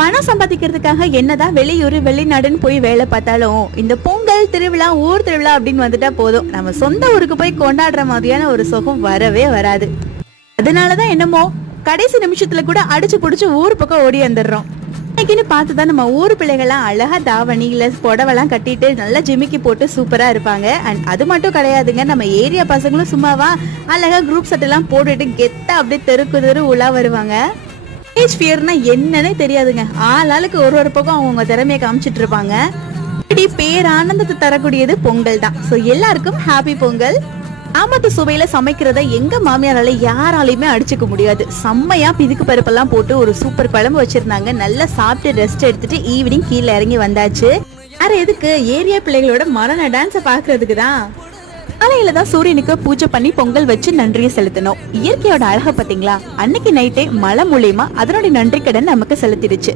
பணம் சம்பாதிக்கிறதுக்காக என்னதான் வெளியூர் வெளிநாடுன்னு போய் வேலை பார்த்தாலும் இந்த பொங்கல் திருவிழா ஊர் திருவிழா அப்படின்னு வந்துட்டா போதும், நம்ம சொந்த ஊருக்கு போய் கொண்டாடுற மாதிரியான ஒரு சுகம் வரவே வராது. அதனாலதான் என்னமோ கடைசி நிமிஷத்துல கூட அடிச்சு புடிச்சு ஊர் பக்கம் ஓடி வந்துடுறோம். இன்னைக்குன்னு பார்த்துதான் நம்ம ஊர் பிள்ளைகள்லாம் அழகா தாவணியில புடவெல்லாம் கட்டிட்டு நல்லா ஜிமிக்கி போட்டு சூப்பரா இருப்பாங்க. அண்ட் அது மட்டும் கிடையாதுங்க, நம்ம ஏரியா பசங்களும் சும்மாவா அழகா குரூப் செட் எல்லாம் போட்டுட்டு கெத்தா அப்படியே தெருக்கு தெரு உலா வருவாங்க. ஸ்டேஜ் ஃபியர்னா என்னன்னே தெரியாதுங்க, ஆளாளுக்கு ஒரு பக்கம் அவங்க திறமையை காமிச்சிட்டு இருப்பாங்க. இப்படி பேரானந்தத்தை தரக்கூடியது பொங்கல் தான். ஸோ எல்லாருக்கும் ஹாப்பி பொங்கல். ஆமத்து சுவையில சமைக்கிறத எங்க மாமியாரால யாராலையுமே அடிச்சுக்க முடியாது. செம்மையா பிதுக்கு பருப்பெல்லாம் போட்டு ஒரு சூப்பர் குழம்பு வச்சிருந்தாங்க. நல்லா சாப்பிட்டு ரெஸ்ட் எடுத்துட்டு ஈவினிங் கீழே இறங்கி வந்தாச்சு. வேற எதுக்கு, ஏரியா பிள்ளைகளோட மரண டான்ஸை பாக்குறதுக்கு தான். காலையில தான் சூரியனுக்கு பூஜை பண்ணி பொங்கல் வச்சு நன்றியை செலுத்தணும். இயற்கையோட அழகை பாத்தீங்களா, அன்னைக்கு நைட்டே மழை மூலியமா அதனுடைய நன்றி கடன் நமக்கு செலுத்திடுச்சு.